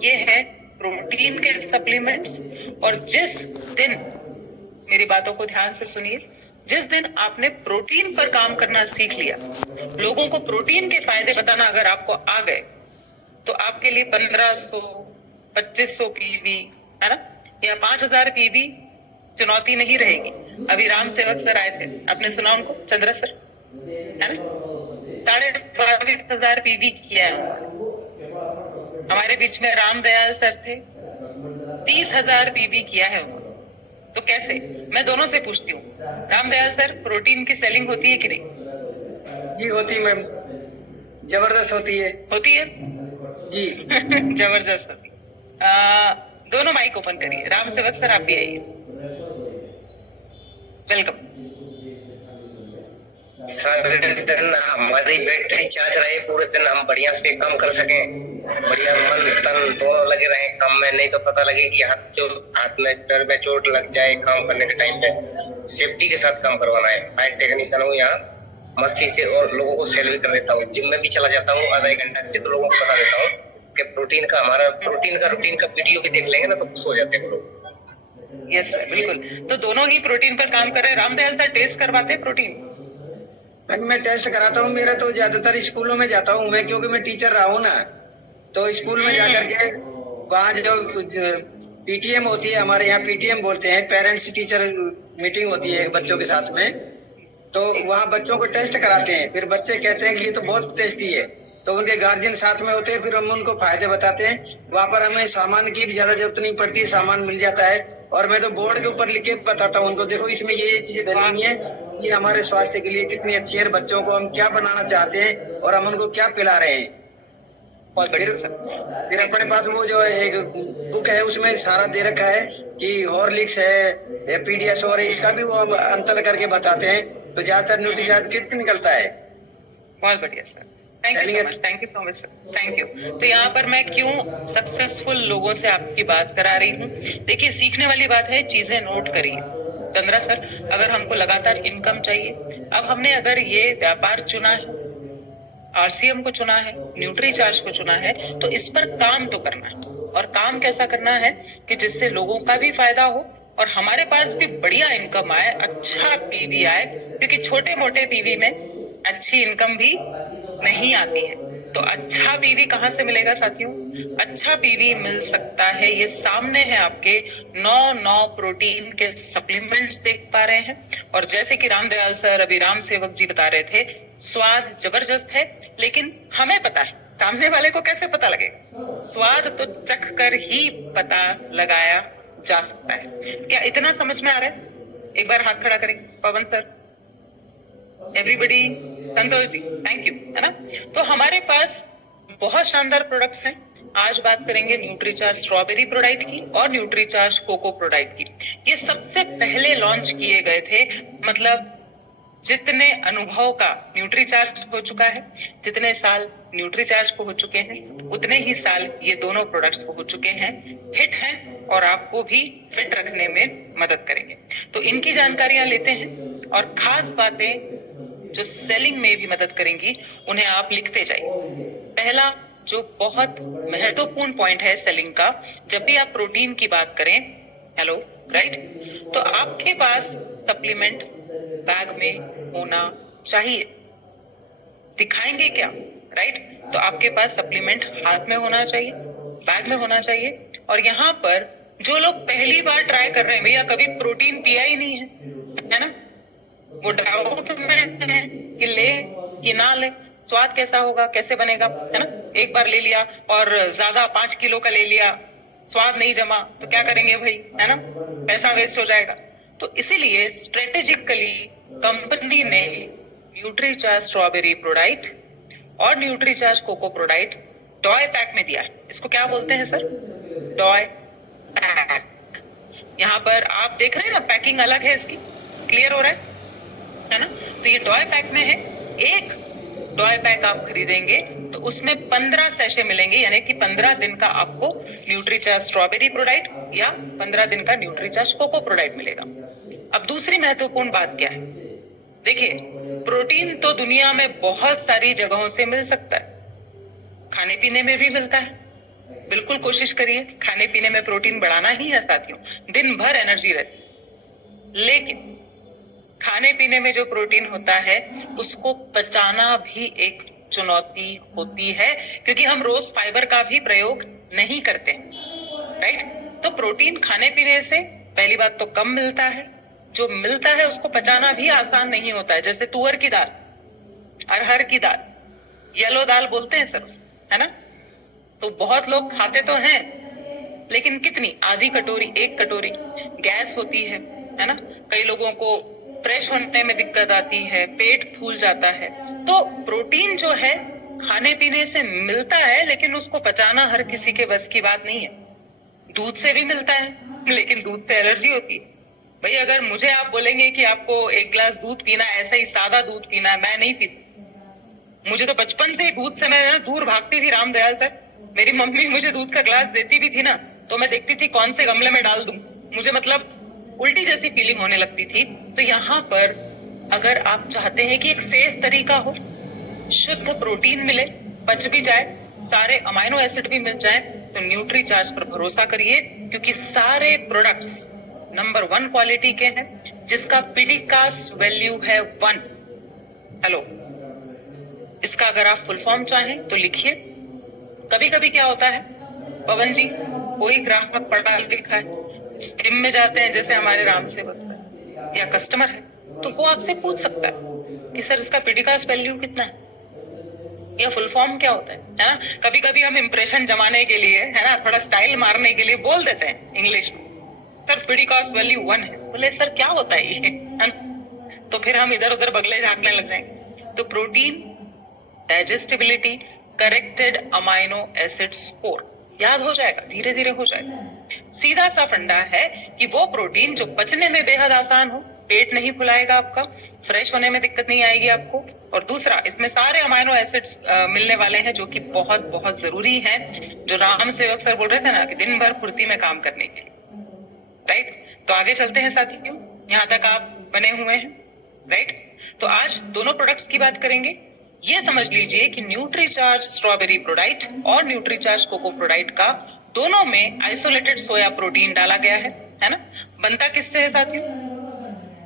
ये है प्रोटीन के सप्लीमेंट्स। और जिस दिन, मेरी बातों को ध्यान से सुनिए, जिस दिन आपने प्रोटीन पर काम करना सीख लिया, लोगों को प्रोटीन के फायदे बताना अगर आपको आ गए, तो आपके लिए 1500 2500 पीवी, है ना, या 5000 पीवी चुनौती नहीं रहेगी। अभी राम सेवक सर आए थे, आपने सुना उनको, चंद्रा सर, है ना, 22,500 पीवी किया है। हमारे बीच में राम दयाल सर थे, 30,000 पीवी किया है उन्होंने। तो कैसे? मैं दोनों से पूछती हूँ, राम दयाल सर, प्रोटीन की सेलिंग होती है कि नहीं? जी होती है मैम, जबरदस्त होती है। होती है जी जबरदस्त होती है। दोनों माइक ओपन करिए। राम सेवक सर, आप भी आइए, वेलकम। दिन हमारी बैटरी चार्ज रहे, पूरे दिन हम बढ़िया से काम कर सकें, बढ़िया मन तन दोनों लगे रहे काम में। नहीं तो पता लगे कि हाथ में पैर में चोट लग जाए। काम करने के टाइम पे सेफ्टी के साथ काम करवाना है। फायर टेक्नीशियन हूँ यहाँ मस्ती से, और लोगों को सेल भी कर देता हूँ। जिम में भी चला जाता हूँ, आधा एक घंटा तो लोगों को बता देता हूँ कि प्रोटीन का रूटीन का वीडियो भी देख लेंगे ना तो खुश हो जाते हैं लोग। यस सर, बिल्कुल। तो दोनों ही प्रोटीन पर काम कर रहे हैं। रामदयाल सर, टेस्ट करवाते हैं प्रोटीन? मैं टेस्ट कराता हूँ। मेरा तो ज्यादातर स्कूलों में जाता हूँ मैं, क्योंकि मैं टीचर रहा हूँ ना, तो स्कूल में जाकर के वहाँ जो पीटीएम होती है, हमारे यहाँ पीटीएम बोलते हैं, पेरेंट्स टीचर मीटिंग होती है बच्चों के साथ में, तो वहाँ बच्चों को टेस्ट कराते हैं। फिर बच्चे कहते हैं कि ये तो बहुत टेस्टी है, तो उनके गार्जियन साथ में होते हैं। फिर हम उनको फायदे बताते हैं। वहाँ पर हमें सामान की भी ज्यादा जरूरत नहीं पड़ती, सामान मिल जाता है। और मैं तो बोर्ड के ऊपर लिख के बताता हूँ उनको, देखो इसमें ये चीजें डलनी है, ये हमारे स्वास्थ्य के लिए कितनी अच्छी है, बच्चों को हम क्या बनाना चाहते हैं और हम उनको क्या पिला रहे हैं। फिर अपने पास वो जो एक बुक है, उसमें सारा दे रखा है कि हॉर्लिक्स है, पीडियाश्योर है, इसका भी वो हम अंतर करके बताते हैं। तो ज्यादातर न्यूट्रीचार्ज किट निकलता है। बहुत बढ़िया sir, thank you so much, thank you so much sir, thank you. तो यहाँ पर मैं क्यों सक्सेसफुल लोगों से आपकी बात करा रही हूँ? देखिए, सीखने वाली बात है, चीजें नोट करिए। चंद्रा सर, अगर हमको लगातार इनकम चाहिए, अब हमने अगर ये व्यापार चुना है, आरसीएम को चुना है, न्यूट्रीचार्ज को चुना है, तो इस पर काम तो करना है। और काम कैसा करना है कि जिससे लोगों का भी फायदा हो और हमारे पास भी बढ़िया इनकम आए, अच्छा पीवी आए, क्योंकि छोटे मोटे पीवी में अच्छी इनकम भी नहीं आती है। तो अच्छा पीवी कहाँ से मिलेगा साथियों? अच्छा पीवी मिल सकता है, ये सामने है आपके 9 प्रोटीन के सप्लीमेंट्स देख पा रहे हैं। और जैसे कि रामदयाल सर, अभी राम सेवक जी बता रहे थे, स्वाद जबरदस्त है, लेकिन हमें पता है, सामने वाले को कैसे पता लगेगा? स्वाद तो चख कर ही पता लगाया जा सकता है। क्या इतना समझ में आ रहा है? एक बार हाथ खड़ा करेंगे, Pawan sir, everybody, Santosh ji, thank you, है ना। तो हमारे पास बहुत शानदार प्रोडक्ट्स हैं। आज बात करेंगे न्यूट्रीचार्ज स्ट्रॉबेरी प्रोडाइट की और न्यूट्रीचार्ज कोको प्रोडाइट की। ये सबसे पहले लॉन्च किए गए थे, मतलब जितने अनुभव का न्यूट्रीचार्ज हो चुका है, जितने साल न्यूट्रीचार्ज को हो चुके हैं, उतने ही साल ये दोनों प्रोडक्ट्स को हो चुके हैं, हिट हैं और आपको भी फिट रखने में मदद करेंगे। तो इनकी जानकारियां लेते हैं और खास बातें जो सेलिंग में भी मदद करेंगी, उन्हें आप लिखते जाइए। पहला जो बहुत महत्वपूर्ण पॉइंट है सेलिंग का, जब भी आप प्रोटीन की बात करें, हेलो, राइट, तो आपके पास सप्लीमेंट बैग में होना चाहिए। दिखाएंगे क्या, राइट? तो आपके पास सप्लीमेंट हाथ में होना चाहिए, बैग में होना चाहिए। और यहाँ पर जो लोग पहली बार ट्राई कर रहे हैं, भैया कभी प्रोटीन पिया ही नहीं है ना, वो डाउट में है कि ले कि ना ले, स्वाद कैसा होगा, कैसे बनेगा, है ना। एक बार ले लिया और ज्यादा 5 किलो का ले लिया, स्वाद नहीं जमा, तो क्या करेंगे भाई, है ना, पैसा वेस्ट हो जाएगा। तो इसीलिए स्ट्रेटेजिकली कंपनी ने न्यूट्रीचार्ज स्ट्रॉबेरी प्रोडाइट और Nutricharge cocoa prodite toy pack में दिया है। इसको क्या बोलते हैं सर? Toy pack. यहाँ पर आप देख रहे हैं ना, पैकिंग अलग है इसकी, क्लियर हो रहा है ना। तो ये टॉय पैक में है। एक टॉय पैक आप खरीदेंगे तो उसमें 15 सैशे मिलेंगे, यानी कि 15 दिन का आपको न्यूट्रीचार्ज स्ट्रॉबेरी प्रोडाइट या 15 दिन का न्यूट्रीचार्ज कोको प्रोडाइट मिलेगा। अब दूसरी महत्वपूर्ण बात क्या है? देखिए, प्रोटीन तो दुनिया में बहुत सारी जगहों से मिल सकता है, खाने पीने में भी मिलता है, बिल्कुल कोशिश करिए, खाने पीने में प्रोटीन बढ़ाना ही है साथियों, दिन भर एनर्जी रहती। लेकिन खाने पीने में जो प्रोटीन होता है उसको पचाना भी एक चुनौती होती है, क्योंकि हम रोज फाइबर का भी प्रयोग नहीं करते, राइट। तो प्रोटीन खाने पीने से पहली बात तो कम मिलता है, जो मिलता है उसको पचाना भी आसान नहीं होता है। जैसे तुअर की दाल, अरहर की दाल, येलो दाल बोलते हैं सर, है ना। तो बहुत लोग खाते तो हैं, लेकिन कितनी, आधी कटोरी, एक कटोरी। गैस होती है ना। कई लोगों को फ्रेश होने में दिक्कत आती है, पेट फूल जाता है। तो प्रोटीन जो है खाने पीने से मिलता है, लेकिन उसको पचाना हर किसी के बस की बात नहीं है। दूध से भी मिलता है, लेकिन दूध से एलर्जी होती है। भाई अगर मुझे आप बोलेंगे कि आपको एक गिलास दूध पीना, ऐसा ही सादा दूध पीना है, मैं नहीं पी सकती। मुझे तो बचपन से ही दूध से मैं दूर भागती थी रामदयाल सर। मेरी मम्मी मुझे दूध का गिलास देती भी थी ना, तो मैं देखती थी कौन से गमले में डाल दूं, मुझे मतलब उल्टी जैसी फीलिंग होने लगती थी। तो यहाँ पर अगर आप चाहते हैं कि एक सेफ तरीका हो, शुद्ध प्रोटीन मिले, पच भी जाए, सारे अमाइनो एसिड भी मिल जाए, तो न्यूट्रीचार्ज पर भरोसा करिए, क्योंकि सारे प्रोडक्ट्स नंबर 1 क्वालिटी के हैं, जिसका पीडिकास वैल्यू है 1। हेलो, इसका अगर आप फुल फॉर्म चाहें तो लिखिए। कभी कभी क्या होता है पवन जी, कोई ग्राहक पढ़ा लिखा है, जिम में जाते हैं जैसे हमारे राम सेवक या कस्टमर है, तो वो आपसे पूछ सकता है कि सर इसका पीडिकास वैल्यू कितना है या फुल फॉर्म क्या होता है ना। कभी कभी हम इंप्रेशन जमाने के लिए, है ना, थोड़ा स्टाइल मारने के लिए बोल देते हैं इंग्लिश में, सर पीडिकास वैल्यू 1 है। बोले सर क्या होता है ये, तो फिर हम इधर उधर बगले झांकने लग जाएंगे। तो protein digestibility corrected amino acid score याद हो जाएगा, धीरे धीरे हो जाएगा। सीधा सा फंडा है कि वो प्रोटीन जो पचने में बेहद आसान हो, पेट नहीं फुलाएगा आपका, फ्रेश होने में दिक्कत नहीं आएगी आपको, और दूसरा इसमें सारे अमाइनो एसिड्स मिलने वाले हैं, जो कि बहुत बहुत जरूरी हैं, जो राम सेवक सर बोल रहे थे ना कि दिन भर फुर्ती में काम करने के लिए, राइट। तो आगे चलते हैं साथियों, यहाँ तक आप बने हुए हैं, राइट। तो आज दोनों प्रोडक्ट्स की बात करेंगे। ये समझ लीजिए कि न्यूट्रीचार्ज स्ट्रॉबेरी प्रोडाइट और न्यूट्रीचार्ज कोको प्रोडाइट का दोनों में आइसोलेटेड सोया प्रोटीन डाला गया है ना। बनता किससे है साथियों?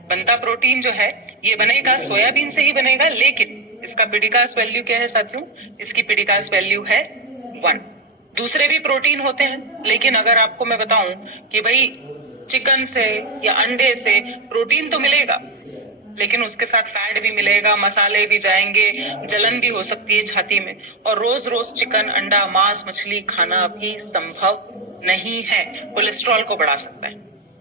बनता प्रोटीन जो है ये बनेगा सोयाबीन से ही बनेगा, लेकिन इसका पीडिकास वैल्यू क्या है साथियों? इसकी पीडिकास वैल्यू है 1। दूसरे भी प्रोटीन होते हैं, लेकिन अगर आपको मैं बताऊं कि भाई चिकन से या अंडे से प्रोटीन तो मिलेगा, लेकिन उसके साथ फैट भी मिलेगा, मसाले भी जाएंगे, जलन भी हो सकती है छाती में, और रोज रोज चिकन, अंडा, मांस, मछली खाना भी संभव नहीं है, कोलेस्ट्रॉल को बढ़ा सकता है,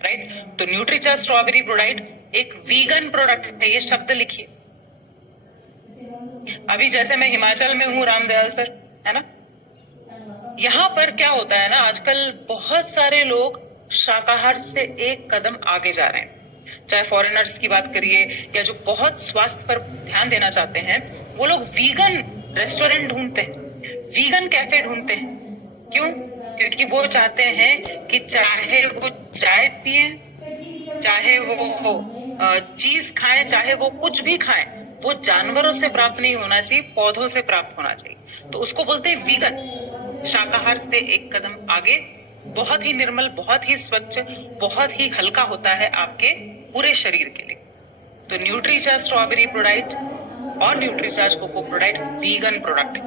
राइट। तो न्यूट्रीचार्ज स्ट्रॉबेरी प्रोडाइट एक वीगन प्रोडक्ट है, ये शब्द लिखिए। अभी जैसे मैं हिमाचल में हूँ रामदयाल सर, है ना, यहाँ पर क्या होता है ना, आजकल बहुत सारे लोग शाकाहार से एक कदम आगे जा रहे हैं। चाहे फॉरेनर्स की बात करिए या जो बहुत स्वास्थ्य पर ध्यान देना चाहते हैं, वो लोग वीगन रेस्टोरेंट ढूंढते हैं, वीगन कैफे ढूंढते हैं। क्यों? क्योंकि वो चाहते हैं कि चाहे वो चाय पिए, चाहे वो चीज खाएं, चाहे वो कुछ भी खाएं, वो जानवरों से प्राप्त नहीं होना चाहिए, पौधों से प्राप्त होना चाहिए। तो उसको बोलते हैं वीगन, शाकाहार से एक कदम आगे, बहुत ही निर्मल, बहुत ही स्वच्छ, बहुत ही हल्का होता है आपके पूरे शरीर के लिए। तो न्यूट्रीचार्ज स्ट्रॉबेरी प्रोडाइट और Nutricharge cocoa prodite vegan product.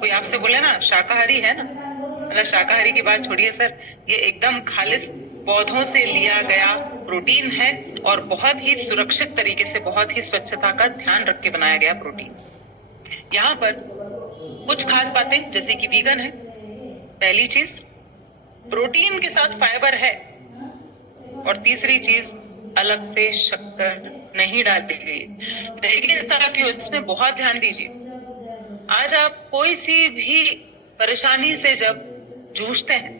कोई आपसे बोले ना शाकाहारी है ना, मतलब शाकाहारी की बात छोड़िए सर, ये एकदम खालिस पौधों से लिया गया प्रोटीन है और बहुत ही सुरक्षित तरीके से, बहुत ही स्वच्छता का ध्यान रख के बनाया गया प्रोटीन। यहाँ पर कुछ खास बातें जैसे कि वीगन है, पहली चीज प्रोटीन के साथ फाइबर है, और तीसरी चीज अलग से शक्कर नहीं डाली गई। देखिए साथियों, इसमें बहुत ध्यान दीजिए। आज आप कोई सी भी परेशानी से जब जूझते हैं,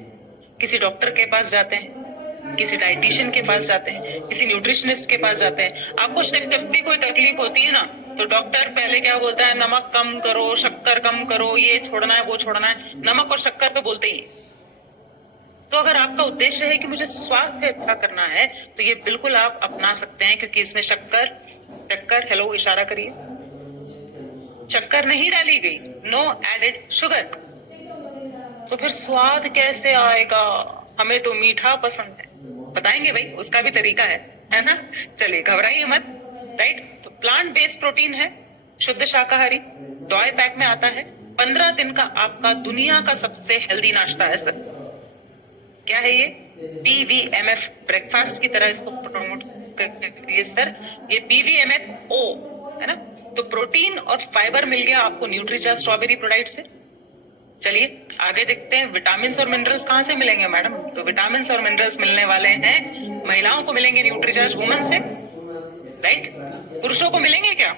किसी डॉक्टर के पास जाते हैं, किसी डाइटिशियन के पास जाते हैं, किसी न्यूट्रिशनिस्ट के पास जाते हैं, आपको जब भी कोई तकलीफ होती है ना, तो डॉक्टर पहले क्या बोलता है? नमक कम करो, शक्कर कम करो, ये छोड़ना है, वो छोड़ना है। नमक और शक्कर तो बोलते ही। तो अगर आपका उद्देश्य है कि मुझे स्वास्थ्य अच्छा करना है, तो ये बिल्कुल आप अपना सकते हैं, क्योंकि इसमें शक्कर, हेलो इशारा करिए, शक्कर नहीं डाली गई, नो एडेड शुगर। तो फिर स्वाद कैसे आएगा? हमें तो मीठा पसंद है। बताएंगे भाई, उसका भी तरीका है ना? चलिए घबराइए मत। राइट, तो प्लांट बेस्ड प्रोटीन है, शुद्ध शाकाहारी, डॉय पैक में आता है। 15 दिन का आपका दुनिया का सबसे हेल्दी नाश्ता है सर। क्या है ये? PVMF, ब्रेकफास्ट की तरह इसको प्रमोट करिए सर। ये PVMF O है ना? तो प्रोटीन और फाइबर मिल गया आपको न्यूट्रीचार्ज स्ट्रॉबेरी प्रोडक्ट से। चलिए आगे देखते हैं, विटामिन और मिनरल्स कहां से मिलेंगे मैडम? तो विटामिन और मिनरल्स मिलने वाले हैं, महिलाओं को मिलेंगे न्यूट्रीचार्ज वुमन से। राइट, पुरुषों को मिलेंगे क्या?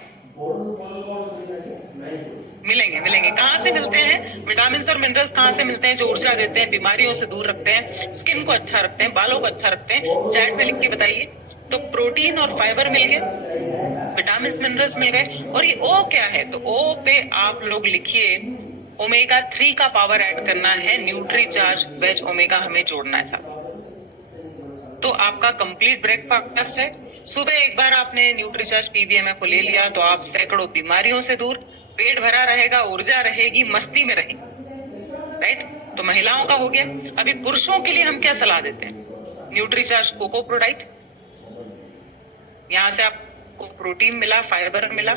मिलेंगे। कहां से मिलते हैं विटामिन और मिनरल्स? कहां से मिलते हैं? जो ऊर्जा देते हैं, बीमारियों से दूर रखते हैं, स्किन को अच्छा रखते हैं, बालों को अच्छा रखते हैं। चैट में लिख के बताइए। तो प्रोटीन और फाइबर मिल गए, विटामिन मिनरल्स मिल गए, और ये ओ क्या है? तो ओ पे आप लोग लिखिए ओमेगा 3 का पावर ऐड करना है, न्यूट्रीचार्ज वेज ओमेगा हमें जोड़ना है साथ। तो आपका कंप्लीट ब्रेकफास्ट है। सुबह एक बार आपने न्यूट्रीचार्ज PVMF को ले लिया तो आप सैकड़ों बीमारियों से दूर, पेट भरा रहेगा, ऊर्जा रहेगी, मस्ती में रहेंगे। राइट, तो महिलाओं का हो गया। अभी पुरुषों के लिए हम क्या सलाह देते हैं? न्यूट्रीचार्ज कोको प्रोडाइट, यहां से आपको प्रोटीन मिला, फाइबर मिला।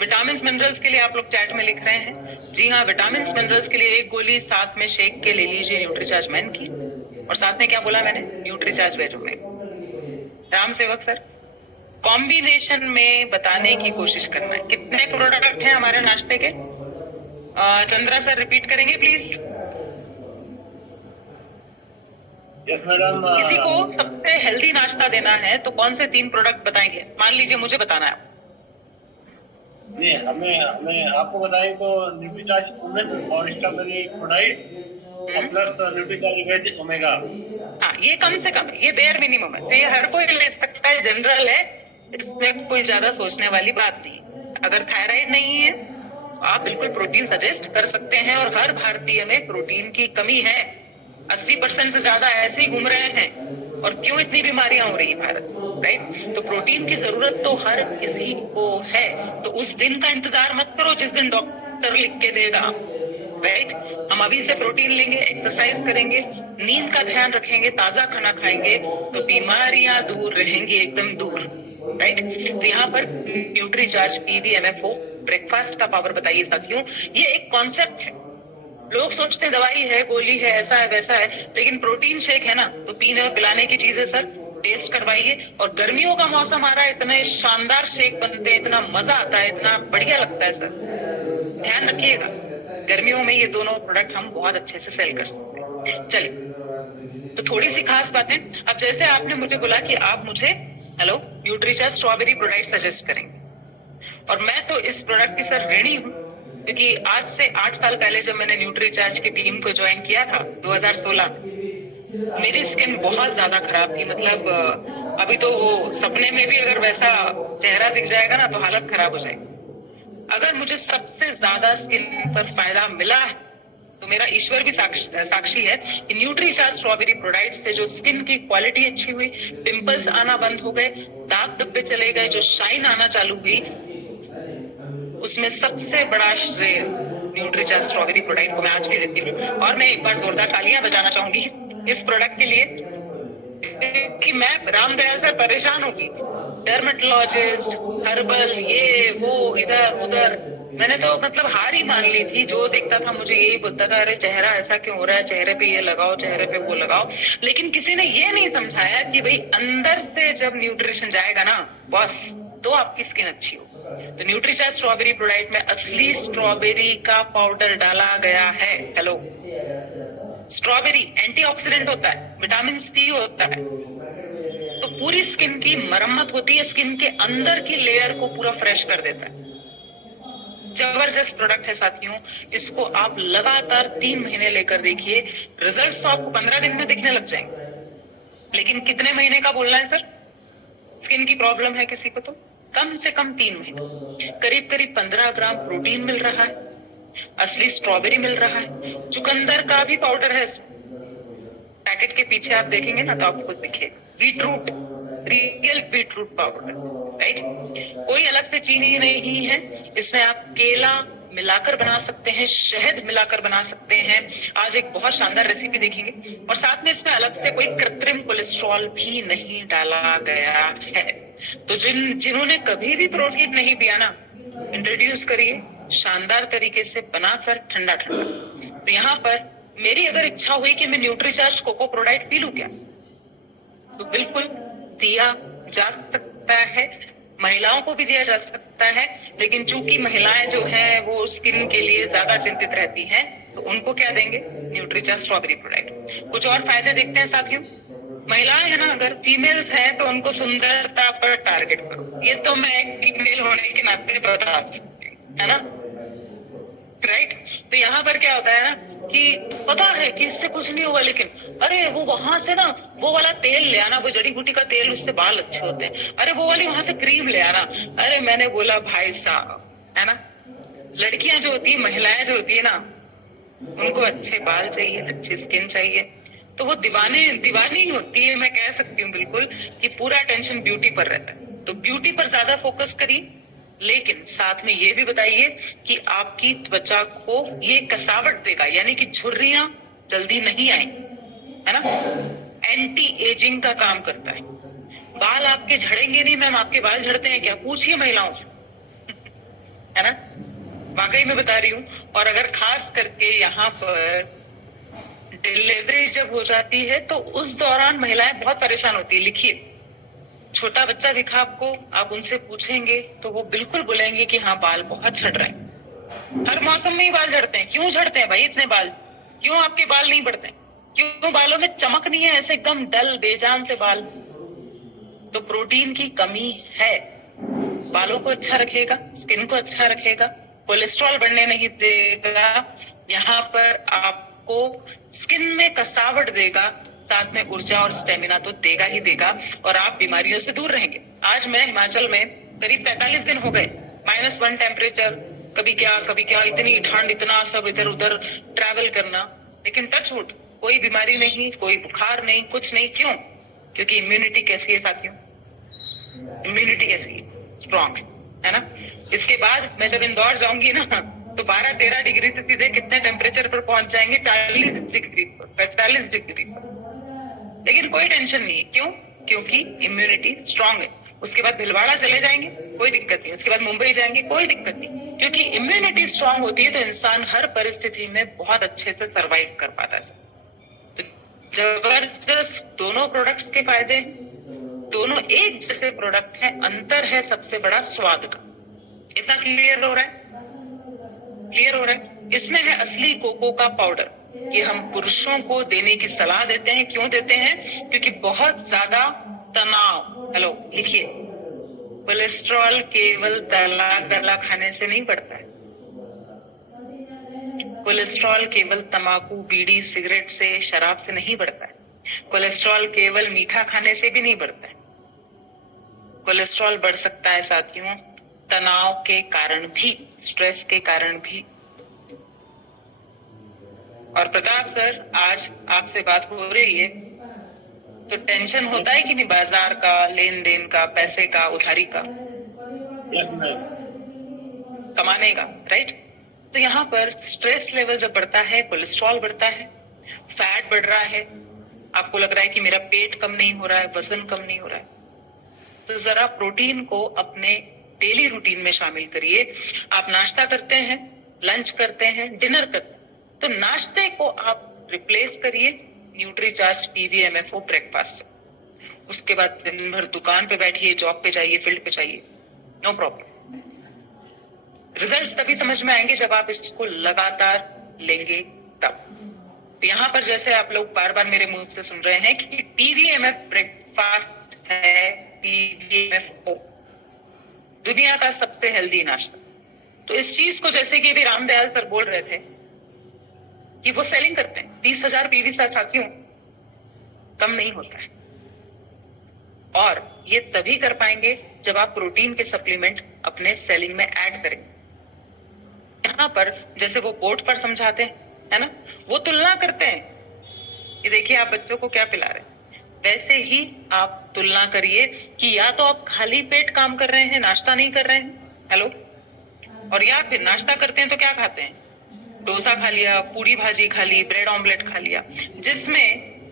विटामिन मिनरल्स के लिए आप लोग चैट में लिख रहे हैं, जी हाँ, विटामिन मिनरल्स के लिए एक गोली साथ में शेक के ले लीजिए न्यूट्रीचार्ज मैन की। और साथ में क्या बोला मैंने? न्यूट्रीचार्ज वेज में। राम सेवक सर, कॉम्बिनेशन में बताने की कोशिश करना है। कितने प्रोडक्ट हैं हमारे नाश्ते के? चंद्रा सर रिपीट करेंगे प्लीज। Yes madam. किसी को सबसे हेल्दी नाश्ता देना है तो कौन से 3 प्रोडक्ट बताएंगे? मान लीजिए मुझे बताना है। नहीं, हमें आपको बताएं तो न्यूट्रीचार्ज वुमेन और strawberry prodite plus Nutricharge veg omega. हाँ, ये कम से कम, ये बेयर मिनिमम है, ये हर कोई ले सकता है, जनरल है, इसमें कोई ज्यादा सोचने वाली बात नहीं। अगर थायराइड नहीं है आप बिल्कुल प्रोटीन सजेस्ट कर सकते हैं। और हर भारतीय में प्रोटीन की कमी है, 80% से ज्यादा ऐसे ही घूम रहे हैं। और क्यों इतनी बीमारियां हो रही है भारत? राइट, तो प्रोटीन की जरूरत तो हर किसी को है। तो उस दिन का इंतजार मत करो जिस दिन डॉक्टर लिख के देगा। राइट, हम अभी से प्रोटीन लेंगे, एक्सरसाइज करेंगे, नींद का ध्यान रखेंगे, ताजा खाना खाएंगे, तो बीमारियां दूर रहेंगी, एकदम दूर। राइट, तो यहाँ पर न्यूट्रीचार्ज PVMF ब्रेकफास्ट का पावर बताइए साथियों। ये एक कॉन्सेप्ट है, लोग सोचते हैं दवाई है, गोली है, ऐसा है वैसा है, लेकिन प्रोटीन शेक है ना, तो पीने और पिलाने की चीज है सर। टेस्ट करवाइए। और गर्मियों का मौसम आ रहा है, इतने शानदार शेक बनते हैं, इतना मजा आता है, इतना बढ़िया लगता है सर। ध्यान रखिएगा, गर्मियों में ये दोनों प्रोडक्ट हम बहुत अच्छे से सेल कर सकते हैं। चलिए, तो थोड़ी सी खास बातें। अब जैसे आपने मुझे बोला कि आप मुझे hello Nutricharge strawberry product suggest करेंगे, और मैं तो इस प्रोडक्ट की सर ऋणी हूँ, क्योंकि आज से 8 साल पहले जब मैंने न्यूट्रीचार्ज की टीम को ज्वाइन किया था 2016, मेरी स्किन बहुत ज्यादा खराब थी। मतलब अभी तो वो सपने में भी अगर वैसा चेहरा दिख जाएगा ना तो हालत खराब हो जाएगी। अगर मुझे सबसे ज्यादा स्किन पर फायदा मिला है तो मेरा ईश्वर भी साक्षी है कि न्यूट्रीचार्ज स्ट्रॉबेरी प्रोडक्ट से जो स्किन की क्वालिटी अच्छी हुई, पिंपल्स आना बंद हो गए, दाग धब्बे चले गए, जो शाइन आना चालू हुई, उसमें सबसे बड़ा श्रेय न्यूट्रीचार्ज स्ट्रॉबेरी प्रोडक्ट को मैं आज भी देती हूँ। और मैं एक बार जोरदार तालियां बजाना चाहूंगी इस प्रोडक्ट के लिए, कि मैं रामदयाल से परेशान होगी, डर्मेटोलॉजिस्ट, हर्बल, ये वो, इधर उधर, मैंने तो मतलब हार ही मान ली थी। जो देखता था मुझे यही बोलता था, अरे चेहरा ऐसा क्यों हो रहा है, चेहरे पे ये लगाओ, चेहरे पे वो लगाओ। लेकिन किसी ने ये नहीं समझाया कि भाई अंदर से जब न्यूट्रिशन जाएगा ना बस, तो आपकी स्किन अच्छी हो। तो न्यूट्रीचार्ज स्ट्रॉबेरी प्रोडक्ट में असली स्ट्रॉबेरी का पाउडर डाला गया है। हेलो, स्ट्रॉबेरी एंटीऑक्सीडेंट होता है, विटामिन C होता है, तो पूरी स्किन की मरम्मत होती है, स्किन के अंदर की लेयर को पूरा फ्रेश कर देता है। जबरदस्त प्रोडक्ट है साथियों, इसको आप लगातार 3 महीने लेकर देखिए, रिजल्ट्स तो आपको 15 दिन में दिखने लग जाएंगे। लेकिन कितने महीने का बोलना है सर? स्किन की प्रॉब्लम है किसी को तो कम से कम 3 महीने। करीब करीब 15 ग्राम प्रोटीन मिल रहा है, असली स्ट्रॉबेरी मिल रहा है, चुकंदर का भी पाउडर है। पैकेट के पीछे आप देखेंगे ना तो आपको दिखेगा beetroot, real beetroot powder. Right, कोई अलग से चीनी नहीं है इसमें। आप केला, मिलाकर बना सकते हैं, शहद मिलाकर बना सकते हैं। आज एक बहुत शानदार रेसिपी देखेंगे और साथ में इसमें अलग से कोई कृत्रिम कोलेस्ट्रॉल भी नहीं डाला गया है। तो जिन्होंने कभी भी प्रोटीन नहीं पिया ना, इंट्रोड्यूस करिए शानदार तरीके से बनाकर ठंडा ठंडा। तो यहाँ पर मेरी अगर इच्छा हुई कि मैं न्यूट्रीचार्ज कोको प्रोडाइट पी लूं क्या, तो बिल्कुल दिया जा सकता है, महिलाओं को भी दिया जा सकता है। लेकिन चूंकि महिलाएं जो हैं वो स्किन के लिए ज्यादा चिंतित रहती हैं, तो उनको क्या देंगे, न्यूट्रीचार्ज स्ट्रॉबेरी प्रोडाइट। कुछ और फायदे देखते हैं साथियों। महिलाएं है ना, अगर फीमेल्स हैं तो उनको सुंदरता पर टारगेट करो, ये तो मैं एक फीमेल होने के नाते बता सकती हूँ, है ना, राइट। तो यहाँ पर क्या होता है ना कि पता है कि इससे कुछ नहीं होगा, लेकिन अरे वो वहां से ना वो वाला तेल ले आना, वो जड़ी बूटी का तेल, उससे बाल अच्छे होते हैं, अरे वो वाली वहां से क्रीम ले आना। अरे मैंने बोला भाई साहब, है ना, लड़कियां जो होती है, महिलाएं जो होती है ना, उनको अच्छे बाल चाहिए, अच्छी स्किन चाहिए, तो वो दीवानी होती है। मैं कह सकती हूँ बिल्कुल कि पूरा अटेंशन ब्यूटी पर रहता है। तो ब्यूटी पर ज्यादा फोकस करिए, लेकिन साथ में ये भी बताइए कि आपकी त्वचा को ये कसावट देगा, यानी कि झुर्रियां जल्दी नहीं आए, है ना, एंटी एजिंग का काम करता है। बाल आपके झड़ेंगे नहीं मैम, आपके बाल झड़ते हैं क्या, पूछिए महिलाओं से, है ना, वाकई में बता रही हूँ। और अगर खास करके यहाँ पर डिलीवरी जब हो जाती है तो उस दौरान महिलाएं बहुत परेशान होती है। लिखिए, छोटा बच्चा दिखा आपको, आप उनसे पूछेंगे तो वो बिल्कुल बोलेंगे कि हाँ बाल बहुत झड़ रहे हैं, हर मौसम में ही बाल झड़ते हैं। क्यों झड़ते हैं भाई इतने बाल, क्यों आपके बाल नहीं बढ़ते, क्यों बालों में चमक नहीं है, ऐसे एकदम डल बेजान से बाल। तो प्रोटीन की कमी है। बालों को अच्छा रखेगा, स्किन को अच्छा रखेगा, कोलेस्ट्रॉल बढ़ने नहीं देगा, यहाँ पर आपको स्किन में कसावट देगा, साथ में ऊर्जा और स्टेमिना तो देगा ही देगा, और आप बीमारियों से दूर रहेंगे। आज मैं हिमाचल में करीब 45 दिन हो गए, -1 टेम्परेचर, कभी क्या इतनी ठंड, इतना सब इधर उधर ट्रैवल करना, लेकिन टच वुड कोई बीमारी नहीं, कोई बुखार नहीं, कुछ नहीं। क्यों? क्योंकि इम्यूनिटी कैसी है साथियों, इम्यूनिटी कैसी है, स्ट्रॉन्ग, है ना। इसके बाद मैं जब इंदौर जाऊंगी ना, तो 12-13 डिग्री से सीधे कितने टेम्परेचर पर पहुंच जाएंगे, 40 डिग्री पर, 45 डिग्री पर। लेकिन कोई टेंशन नहीं है, क्यों? क्योंकि इम्यूनिटी स्ट्रांग है। उसके बाद भिलवाड़ा चले जाएंगे, कोई दिक्कत नहीं, उसके बाद मुंबई जाएंगे, कोई दिक्कत नहीं, क्योंकि इम्यूनिटी स्ट्रांग होती है तो इंसान हर परिस्थिति में बहुत अच्छे से सरवाइव कर पाता है। तो जबरदस्त दोनों प्रोडक्ट्स के फायदे, दोनों एक जैसे प्रोडक्ट है, अंतर है सबसे बड़ा स्वाद का। इतना क्लियर हो रहा है? क्लियर हो रहा है? इसमें है असली कोको का पाउडर। ये हम पुरुषों को देने की सलाह देते हैं। क्यों देते हैं? क्योंकि बहुत ज्यादा तनाव, हेलो लिखिए, कोलेस्ट्रॉल केवल तला गला खाने से नहीं बढ़ता है। कोलेस्ट्रॉल केवल तंबाकू, बीड़ी, सिगरेट से, शराब से नहीं बढ़ता है। कोलेस्ट्रॉल केवल मीठा खाने से भी नहीं बढ़ता है। कोलेस्ट्रॉल बढ़ सकता है साथियों तनाव के कारण भी, स्ट्रेस के कारण भी। और प्रताप सर, आज आपसे बात हो रही है तो टेंशन होता है कि नहीं, बाजार का, लेन देन का, पैसे का, उधारी का, कमाने का, राइट। तो यहाँ पर स्ट्रेस लेवल जब बढ़ता है, कोलेस्ट्रॉल बढ़ता है, फैट बढ़ रहा है, आपको लग रहा है कि मेरा पेट कम नहीं हो रहा है, वजन कम नहीं हो रहा है, तो जरा प्रोटीन को अपने डेली रूटीन में शामिल करिए। आप नाश्ता करते हैं, लंच करते हैं, डिनर करते हैं, तो नाश्ते को आप रिप्लेस करिए न्यूट्रीचार्ज PVMFO ब्रेकफास्ट से। उसके बाद दिन भर दुकान पे बैठिए, जॉब पे जाइए, फील्ड पे जाइए, नो प्रॉब्लम। रिजल्ट्स तभी समझ में आएंगे जब आप इसको लगातार लेंगे तब। तो यहाँ पर जैसे आप लोग बार बार मेरे मुंह से सुन रहे हैं कि PVMF ब्रेकफास्ट है, PVMFO दुनिया का सबसे हेल्दी नाश्ता। तो इस चीज को जैसे कि अभी रामदयाल सर बोल रहे थे कि वो सेलिंग करते हैं, 30,000 PV साथियों कम नहीं होता है। और ये तभी कर पाएंगे जब आप प्रोटीन के सप्लीमेंट अपने सेलिंग में ऐड करेंगे। यहाँ पर जैसे वो बोर्ड पर समझाते हैं, है ना, वो तुलना करते हैं कि देखिए आप बच्चों को क्या पिला रहे हैं, वैसे ही आप तुलना करिए कि या तो आप खाली पेट काम कर रहे हैं, नाश्ता नहीं कर रहे हैं, हेलो, और या फिर नाश्ता करते हैं तो क्या खाते हैं, डोसा खा लिया, पूरी भाजी खा ली, ब्रेड ऑमलेट खा लिया, जिसमें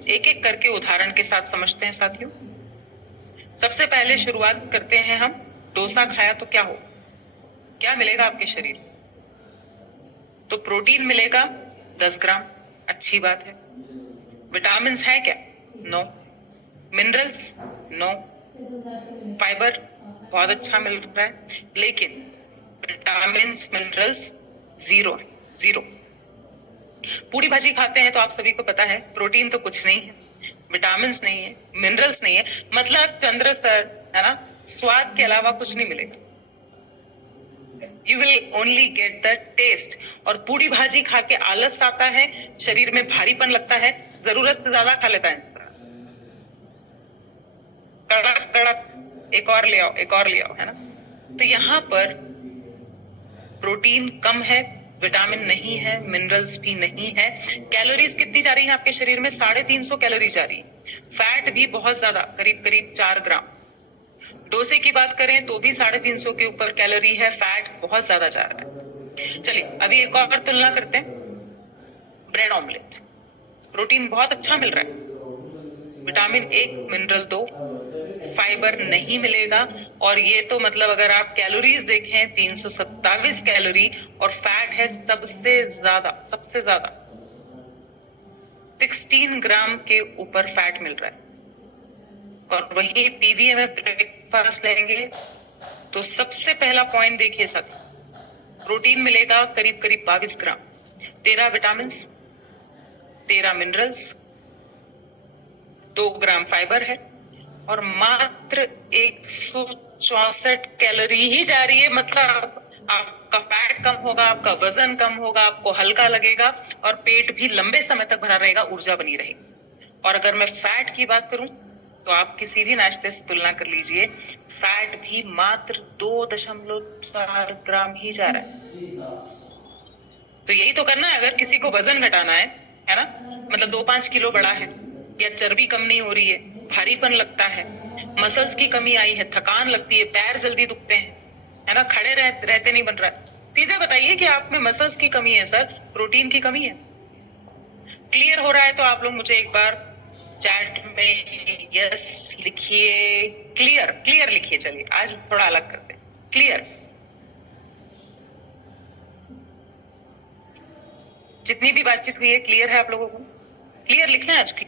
एक एक करके उदाहरण के साथ समझते हैं साथियों। सबसे पहले शुरुआत करते हैं हम, डोसा खाया तो क्या हो, क्या मिलेगा आपके शरीर, तो प्रोटीन मिलेगा 10 ग्राम, अच्छी बात है। विटामिन है क्या, नो। Minerals, no. फाइबर बहुत अच्छा मिल रहा है, लेकिन विटामिन मिनरल्स जीरो है, जीरो। पूरी भाजी खाते हैं तो आप सभी को पता है प्रोटीन तो कुछ नहीं है, विटामिन नहीं है, मिनरल्स नहीं है, मतलब चंद्र सर है ना, स्वाद के अलावा कुछ नहीं मिलेगा। You will only get the taste. और पूरी भाजी खा के आलस आता है, शरीर में भारीपन लगता है, जरूरत से ज्यादा खा लेता है, कड़क कड़क एक और ले आओ, एक और ले आओ, है ना। तो यहाँ पर प्रोटीन कम है, विटामिन नहीं है, मिनरल्स भी नहीं है। कैलोरीज कितनी जा रही है आपके शरीर में, 350 कैलोरी जा रही है। फैट भी बहुत ज्यादा, करीब करीब 4 ग्राम। डोसे की बात करें तो भी 350 के ऊपर कैलोरी है, फैट बहुत ज्यादा जा रहा है। चलिए अभी एक और तुलना करते हैं, ब्रेड ऑमलेट, प्रोटीन बहुत अच्छा मिल रहा है, विटामिन 1, मिनरल 2, फाइबर नहीं मिलेगा। और ये तो मतलब अगर आप कैलोरीज देखें 327 कैलोरी, और फैट है सबसे ज्यादा 16 ग्राम के ऊपर फैट मिल रहा है। और वही पीवीए में ब्रेकफास्ट लेंगे तो सबसे पहला पॉइंट देखिए साथी, प्रोटीन मिलेगा करीब करीब 22 ग्राम, 13 विटामिन, 13 मिनरल्स, 2 ग्राम फाइबर है, और मात्र 164 कैलोरी ही जा रही है। मतलब आपका फैट कम होगा, आपका वजन कम होगा, आपको हल्का लगेगा, और पेट भी लंबे समय तक भरा रहेगा, ऊर्जा बनी रहेगी। और अगर मैं फैट की बात करूं तो आप किसी भी नाश्ते से तुलना कर लीजिए, फैट भी मात्र 2.4 ग्राम ही जा रहा है। तो यही तो करना है अगर किसी को वजन घटाना है ना, मतलब 2-5 किलो बढ़ा है, या चर्बी कम नहीं हो रही है, भारीपन लगता है, मसल्स की कमी आई है, थकान लगती है, पैर जल्दी दुखते हैं, है ना, खड़े रहते नहीं बन रहा है, सीधे बताइए कि आप में मसल्स की कमी है सर, प्रोटीन की कमी है। क्लियर हो रहा है तो आप लोग मुझे एक बार चैट में यस लिखिए, क्लियर क्लियर लिखिए। चलिए आज थोड़ा अलग करते हैं, क्लियर। जितनी भी बातचीत हुई है क्लियर है आप लोगों को, क्लियर लिखें आज की,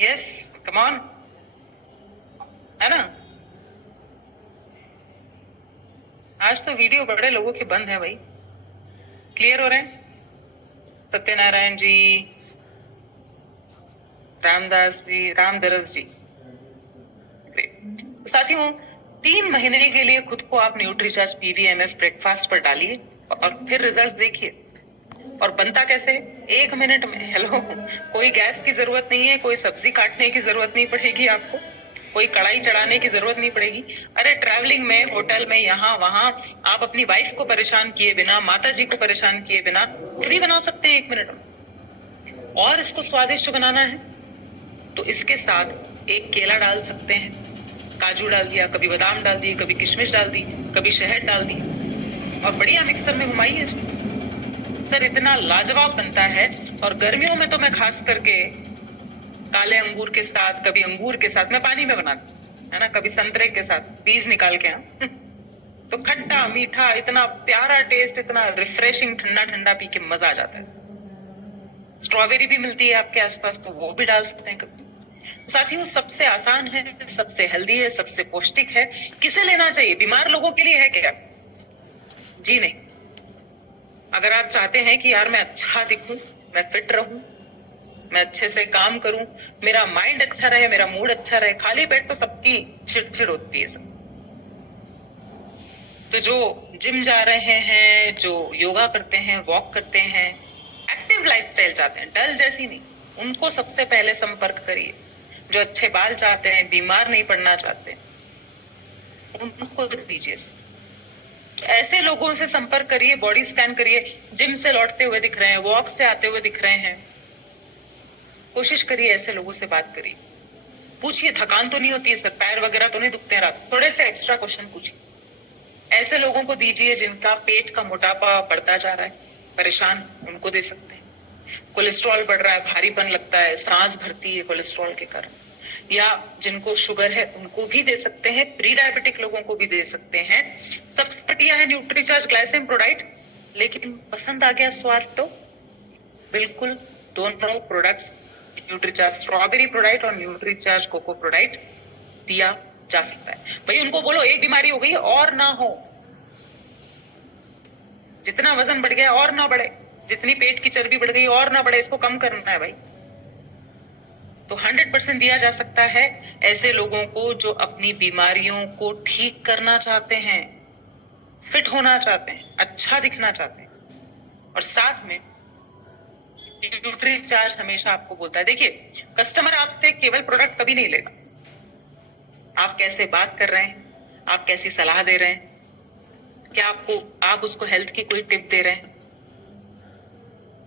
यस कम ऑन, है ना। आज तो वीडियो बड़े लोगों के बंद है भाई, क्लियर हो रहे हैं। सत्यनारायण जी, रामदास जी, रामदरस जी, तो साथियों 3 महीने के लिए खुद को आप न्यूट्रीचार्ज पीवीएमएफ ब्रेकफास्ट पर डालिए और फिर रिजल्ट्स देखिए। और बनता कैसे, 1 मिनट में। हेलो, कोई गैस की जरूरत नहीं है, कोई सब्जी काटने की जरूरत नहीं पड़ेगी आपको, कोई कढ़ाई चढ़ाने की जरूरत नहीं पड़ेगी। अरे ट्रैवलिंग में, होटल में, यहाँ वहां आप अपनी वाइफ को परेशान किए बिना, माता जी को परेशान किए बिना खुद ही बना सकते हैं 1 मिनट में। और इसको स्वादिष्ट बनाना है तो इसके साथ एक केला डाल सकते हैं, काजू डाल दिया, कभी बादाम डाल दिए, कभी किशमिश डाल दी, कभी शहद डाल दी, और बढ़िया मिक्सर में घुमाइए इसको। सर इतना लाजवाब बनता है। और गर्मियों में तो मैं खास करके काले अंगूर के साथ, कभी अंगूर के साथ, मैं पानी में बनाती हूँ, है ना, कभी संतरे के साथ बीज निकाल के, तो खट्टा मीठा, इतना प्यारा टेस्ट, इतना रिफ्रेशिंग, ठंडा ठंडा पी के मजा आ जाता है। स्ट्रॉबेरी भी मिलती है आपके आसपास तो वो भी डाल सकते हैं कभी। साथियों सबसे आसान है, सबसे हेल्दी है, सबसे पौष्टिक है। किसे लेना चाहिए, बीमार लोगों के लिए है क्या? जी नहीं। अगर आप चाहते हैं कि यार मैं अच्छा दिखूं, मैं फिट रहूं, मैं अच्छे से काम करूं, मेरा माइंड अच्छा रहे, मेरा मूड अच्छा रहे, खाली पेट तो सबकी चिड़चिड़ होती है सब। तो जो जिम जा रहे हैं, जो योगा करते हैं, वॉक करते हैं, एक्टिव लाइफस्टाइल चाहते हैं, डल जैसी नहीं, उनको सबसे पहले संपर्क करिए। जो अच्छे बाल चाहते हैं, बीमार नहीं पड़ना चाहते, उनको दीजिए। तो ऐसे लोगों से संपर्क करिए, बॉडी स्कैन करिए। जिम से लौटते हुए दिख रहे हैं, वॉक से आते हुए दिख रहे हैं, कोशिश करिए ऐसे लोगों से बात करिए। पूछिए थकान तो नहीं होती है सर, पैर वगैरह तो नहीं दुखते हैं रात, थोड़े से एक्स्ट्रा क्वेश्चन पूछिए। ऐसे लोगों को दीजिए जिनका पेट का मोटापा बढ़ता जा रहा है, परेशान, उनको दे सकते हैं। कोलेस्ट्रॉल बढ़ रहा है, भारीपन लगता है, सांस भरती है कोलेस्ट्रॉल के कारण, या जिनको शुगर है उनको भी दे सकते हैं, प्री डायबिटिक लोगों को भी दे सकते हैं। सबसे घटिया है न्यूट्रीचार्ज ग्लाइसिम प्रोडाइट, लेकिन पसंद आ गया स्वाद तो बिल्कुल दोनों प्रोडक्ट्स, न्यूट्रीचार्ज स्ट्रॉबेरी प्रोडाइट और न्यूट्रीचार्ज कोको प्रोडाइट दिया जा सकता है। भाई उनको बोलो एक बीमारी हो गई और ना हो, जितना वजन बढ़ गया और ना बढ़े, जितनी पेट की चर्बी बढ़ गई और ना बढ़े, इसको कम करना है भाई। तो 100% दिया जा सकता है ऐसे लोगों को जो अपनी बीमारियों को ठीक करना चाहते हैं, फिट होना चाहते हैं, अच्छा दिखना चाहते हैं। और साथ में न्यूट्रीचार्ज हमेशा आपको बोलता है, देखिए कस्टमर आपसे केवल प्रोडक्ट कभी नहीं लेगा, आप कैसे बात कर रहे हैं, आप कैसी सलाह दे रहे हैं, क्या आप उसको हेल्थ की कोई टिप दे रहे हैं,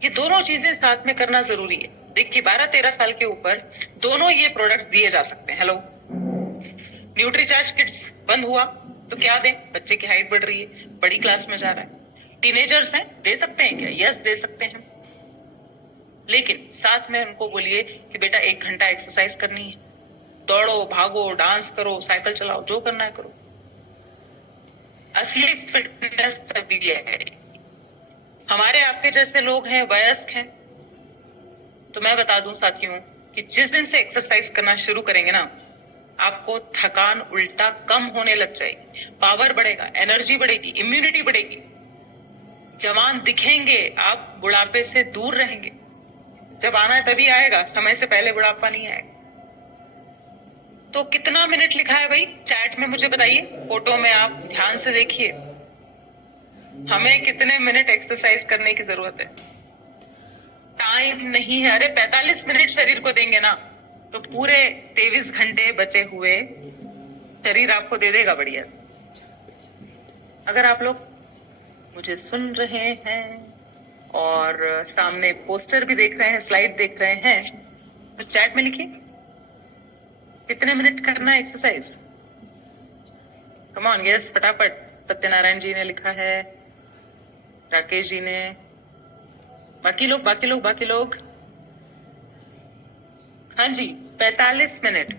ये दोनों चीजें साथ में करना जरूरी है। देखिए 12-13 साल के ऊपर दोनों ये प्रोडक्ट्स दिए जा सकते हैं। हेलो, न्यूट्रीचार्ज किड्स बंद हुआ तो क्या दें? बच्चे की हाइट बढ़ रही है, बड़ी क्लास में जा रहा है, टीनेजर्स हैं, दे सकते हैं क्या? यस दे सकते हैं, लेकिन साथ में उनको बोलिए कि बेटा 1 घंटा एक्सरसाइज करनी है, दौड़ो, भागो, डांस करो, साइकिल चलाओ, जो करना है करो। असली फिटनेस तभी है। हमारे आपके जैसे लोग हैं, वयस्क हैं, तो मैं बता दूं साथियों कि जिस दिन से एक्सरसाइज करना शुरू करेंगे ना, आपको थकान उल्टा कम होने लग जाएगी, पावर बढ़ेगा, एनर्जी बढ़ेगी, इम्यूनिटी बढ़ेगी, जवान दिखेंगे, आप बुढ़ापे से दूर रहेंगे। जब आना है तभी आएगा, समय से पहले बुढ़ापा नहीं आएगा। तो कितना मिनट लिखा है भाई चैट में मुझे बताइए, फोटो में आप ध्यान से देखिए, हमें कितने मिनट एक्सरसाइज करने की जरूरत है? टाइम नहीं है। अरे 45 मिनट शरीर को देंगे ना तो पूरे 23 घंटे बचे हुए शरीर आपको दे देगा बढ़िया से। अगर आप लोग मुझे सुन रहे हैं और सामने पोस्टर भी देख रहे हैं, स्लाइड देख रहे हैं, तो चैट में लिखिए कितने मिनट करना है एक्सरसाइज। कम ऑन, यस फटाफट। सत्यनारायण जी ने लिखा है, राकेश जी ने, बाकी लोग। हाँ जी, 45 मिनट।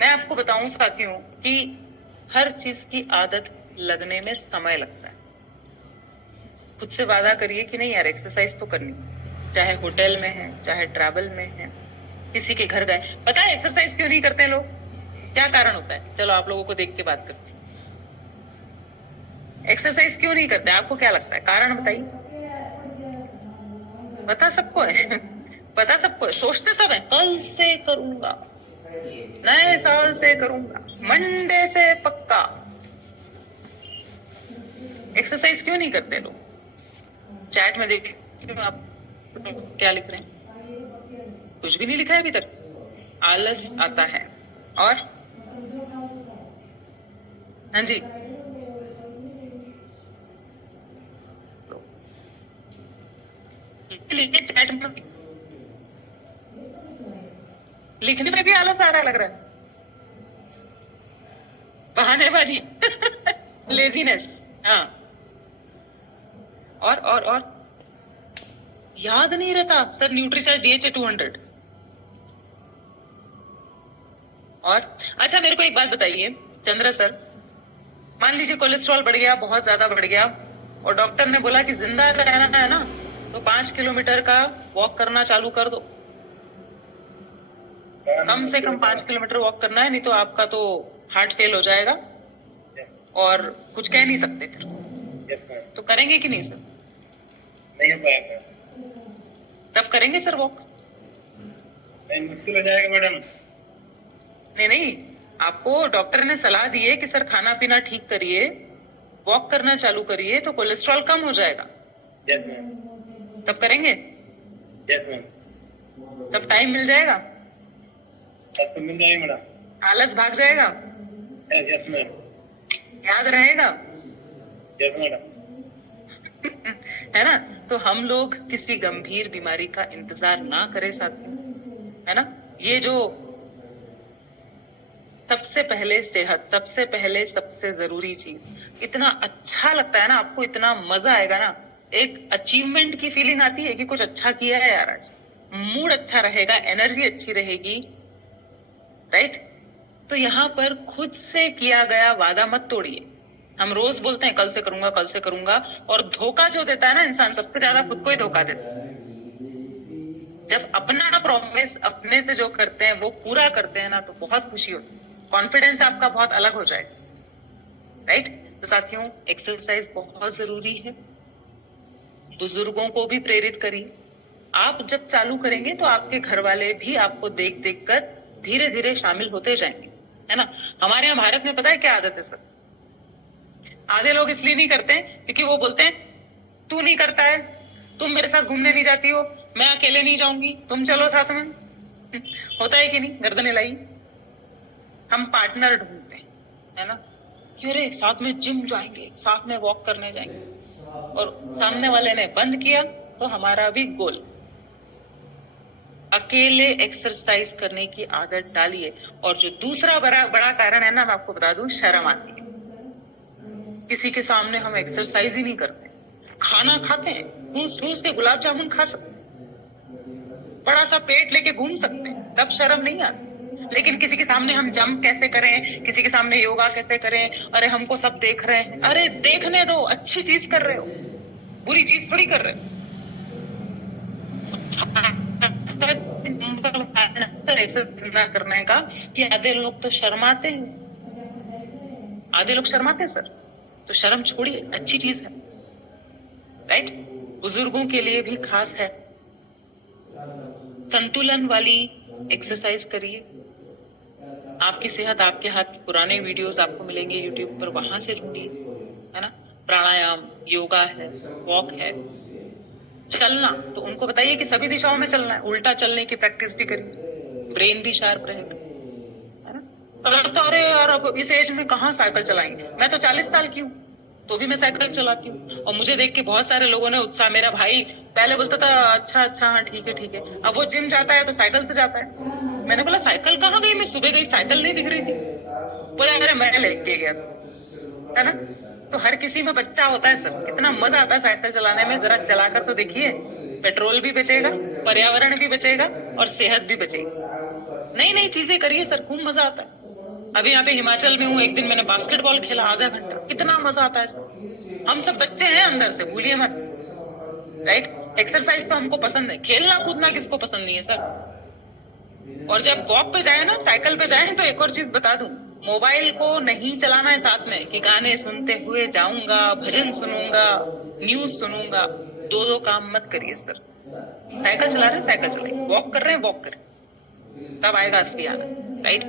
मैं आपको बताऊं साथियों कि हर चीज की आदत लगने में समय लगता है। खुद से वादा करिए कि नहीं यार एक्सरसाइज तो करनी, चाहे होटल में है, चाहे ट्रैवल में है, किसी के घर गए। पता है एक्सरसाइज क्यों नहीं करते लोग? क्या कारण होता है? चलो आप लोगों को देख के बात करते हैं। एक्सरसाइज क्यों नहीं करते? आपको क्या लगता है? कारण बताइए। पता सबको है पता सबको है, सोचते सब है कल से करूंगा, नए साल से करूंगा, मंडे से पक्का। एक्सरसाइज क्यों नहीं करते लोग? चैट में देखिए आप क्या लिख रहे हैं। कुछ भी नहीं लिखा है अभी तक। आलस आता है। और हाँ जी, लिखिए चैट में। लिखने में भी आलस आ रहा है लग रहा है, बहानेबाजी लेजीनेस। हाँ, और याद नहीं रहता सर न्यूट्रीचार्ज DHA 200। और अच्छा मेरे को एक बात बताइए चंद्रा सर, मान लीजिए कोलेस्ट्रॉल बढ़ गया, बहुत ज्यादा बढ़ गया, और डॉक्टर ने बोला कि जिंदा रहना है ना तो 5 किलोमीटर का वॉक करना चालू कर दो। कम से कम 5 किलोमीटर वॉक करना है, नहीं तो आपका तो हार्ट फेल हो जाएगा और कुछ कह नहीं सकते फिर। तो करेंगे कि नहीं सर? नहीं हो पाएगा। तब करेंगे सर वॉक? नहीं, मुश्किल हो जाएगा मैडम। नहीं, आपको डॉक्टर ने सलाह दी है कि सर खाना पीना ठीक करिए, वॉक करना चालू करिए तो कोलेस्ट्रॉल कम हो जाएगा। Yes ma'am. तब करेंगे? Yes ma'am. तब टाइम मिल जाएगा, तब तो मिल जाएगा मैडम। आलस भाग जाएगा, यस मैम। याद रहेगा। Yes madam. है ना? तो हम लोग किसी गंभीर बीमारी का इंतजार ना करें साथियों, है ना? ये जो सबसे पहले सेहत, सबसे पहले सबसे जरूरी चीज। इतना अच्छा लगता है ना आपको, इतना मजा आएगा ना, एक अचीवमेंट की फीलिंग आती है कि कुछ अच्छा किया है यार आज, मूड अच्छा रहेगा, एनर्जी अच्छी रहेगी, राइट। तो यहाँ पर खुद से किया गया वादा मत तोड़िए। हम रोज बोलते हैं कल से करूंगा, कल से करूंगा, और धोखा जो देता है ना इंसान, सबसे ज्यादा खुद को ही धोखा देता है। जब अपना प्रॉमिस अपने से जो करते हैं वो पूरा करते हैं ना, तो बहुत खुशी होती है, कॉन्फिडेंस आपका बहुत अलग हो जाएगा, राइट। तो साथियों, एक्सरसाइज बहुत जरूरी है। बुजुर्गों को भी प्रेरित करिए। आप जब चालू करेंगे तो आपके घर वाले भी आपको देख देख कर धीरे धीरे शामिल होते जाएंगे, है ना। हमारे यहाँ भारत में पता है क्या आदत है सर, आधे लोग इसलिए नहीं करते हैं क्योंकि वो बोलते हैं तू नहीं करता है, तुम मेरे साथ घूमने नहीं जाती हो, मैं अकेले नहीं जाऊंगी, तुम चलो साथ में। होता है कि नहीं, गर्दन हिलाई। हम पार्टनर ढूंढते हैं, है ना, कि अरे साथ में जिम जाएंगे, साथ में वॉक करने जाएंगे, और सामने वाले ने बंद किया तो हमारा भी गोल। अकेले एक्सरसाइज करने की आदत डालिए। और जो दूसरा बड़ा कारण है ना, मैं आपको बता दूं, शर्म आती है। किसी के सामने हम एक्सरसाइज ही नहीं करते, खाना खाते हैं, ठूस ठूस के गुलाब जामुन खा सकते हैं, बड़ा सा पेट लेके घूम सकते हैं, तब शर्म नहीं आती। लेकिन किसी के सामने हम जंप कैसे करें, किसी के सामने योगा कैसे करें, अरे हमको सब देख रहे हैं, अरे देखने दो, अच्छी चीज कर रहे हो, बुरी चीज थोड़ी कर रहे हो। ना करने का कि आधे लोग तो शर्माते हैं, आधे लोग शर्माते हैं सर, तो शर्म छोड़िए, अच्छी चीज है, राइट। बुजुर्गों के लिए भी खास है। संतुलन वाली एक्सरसाइज करिए। आपकी सेहत आपके हाथ। पुराने वीडियोस आपको मिलेंगे यूट्यूब पर, वहां से ढूंढिए, है ना। प्राणायाम, योगा है, वॉक है, चलना, तो उनको बताइए कि सभी दिशाओं में चलना है, उल्टा चलने की प्रैक्टिस भी करिए, ब्रेन भी शार्प रहेगा, है ना। तो अरे यार अब इस एज में कहाँ साइकिल चलाएंगे, मैं तो 40 साल की हूँ तो भी मैं साइकिल चलाती हूँ, और मुझे देख के बहुत सारे लोगों ने उत्साह, मेरा भाई पहले बोलता था अच्छा अच्छा हाँ ठीक है ठीक है, अब वो जिम जाता है तो साइकिल से जाता है। मैंने बोला साइकिल कहाँ गई, मैं सुबह गई साइकिल नहीं दिख रही थी, बोला अरे मैं लेके गया, है ना। तो हर किसी में बच्चा होता है सर, कितना मजा आता है साइकिल चलाने में, जरा चलाकर तो देखिए, पेट्रोल भी बचेगा, पर्यावरण भी बचेगा, और सेहत भी बचेगी। नई नई चीजें करिए सर, खूब मजा आता है। अभी यहाँ पे हिमाचल में हूँ, एक दिन मैंने बास्केटबॉल खेला आधा घंटा, कितना मजा आता है सर। हम सब बच्चे हैं अंदर से, भूलिए मत, राइट। एक्सरसाइज तो हमको पसंद है, खेलना कूदना किसको पसंद नहीं है सर। और जब वॉक पे जाए ना, साइकिल पे जाए, तो एक और चीज बता दूं, मोबाइल को नहीं चलाना है साथ में कि गाने सुनते हुए जाऊंगा, भजन सुनूंगा, न्यूज सुनूंगा, दो दो काम मत करिए सर। साइकिल चला रहे हैं साइकिल चलाइए, वॉक कर रहे हैं वॉक करें, तब आएगा असली आनंद, राइट।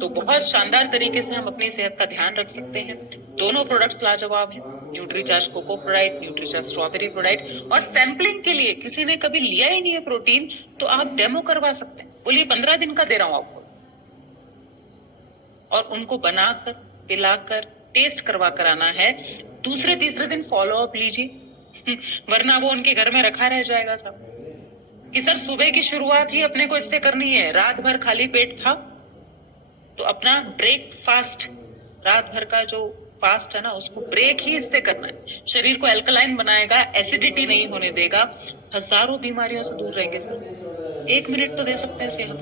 तो बहुत शानदार तरीके से हम अपनी सेहत का ध्यान रख सकते हैं। दोनों प्रोडक्ट्स लाजवाब हैं, Nutricharge cocoa prodite, Nutricharge strawberry prodite. और सैंपलिंग के लिए किसी ने कभी लिया ही नहीं है प्रोटीन, तो आप डेमो करवा सकते हैं, बोलिए 15 दिन का दे रहा हूं आपको, और उनको बनाकर पिलाकर टेस्ट करवा कर आना है। दूसरे तीसरे दिन फॉलो अप लीजिए, वरना वो उनके घर में रखा रह जाएगा सब कि सर सुबह की शुरुआत ही अपने को इससे करनी है, रात भर खाली पेट था तो अपना ब्रेकफास्ट, रात भर का जो फास्ट है ना, उसको ब्रेक ही इससे करना है। शरीर को एल्कलाइन बनाएगा, एसिडिटी नहीं होने देगा, हजारों बीमारियों से दूर रहेंगे सर। 1 मिनट तो दे सकते हैं सेहत।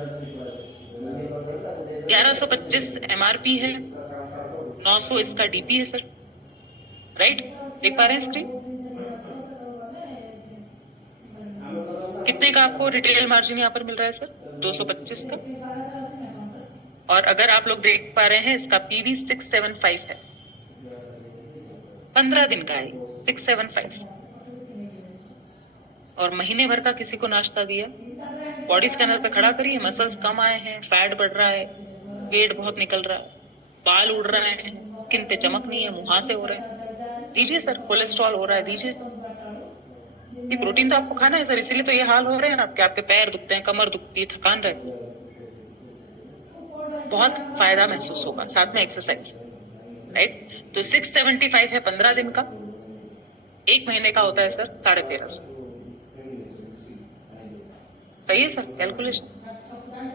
1125 MRP है, 900 इसका DP है सर, राइट। देख पा रहे हैं स्क्रीन, कितने का आपको रिटेल मार्जिन यहाँ पर मिल रहा है सर, 225 का। और अगर आप लोग देख पा रहे हैं, इसका PV 675 है, 15 दिन का है 675। और महीने भर का किसी को नाश्ता दिया, बॉडी स्कैनर पे खड़ा करिए, मसल्स कम आए हैं, फैट बढ़ रहा है, वेट बहुत निकल रहा है, बाल उड़ रहे हैं, स्किन पे चमक नहीं है, मुहासे हो रहे हैं, दीजिए सर। कोलेस्ट्रॉल हो रहा है, दीजिए सर। ये प्रोटीन तो आपको खाना है सर, इसीलिए तो ये हाल हो रहे हैं आपके, आपके पैर दुखते हैं, कमर दुखती है, थकान रहती है। बहुत फायदा महसूस होगा, साथ में एक्सरसाइज, राइट। तो 675 है 15 दिन का, 1 महीने का होता है सर 1350। सही है सर कैलकुलेशन।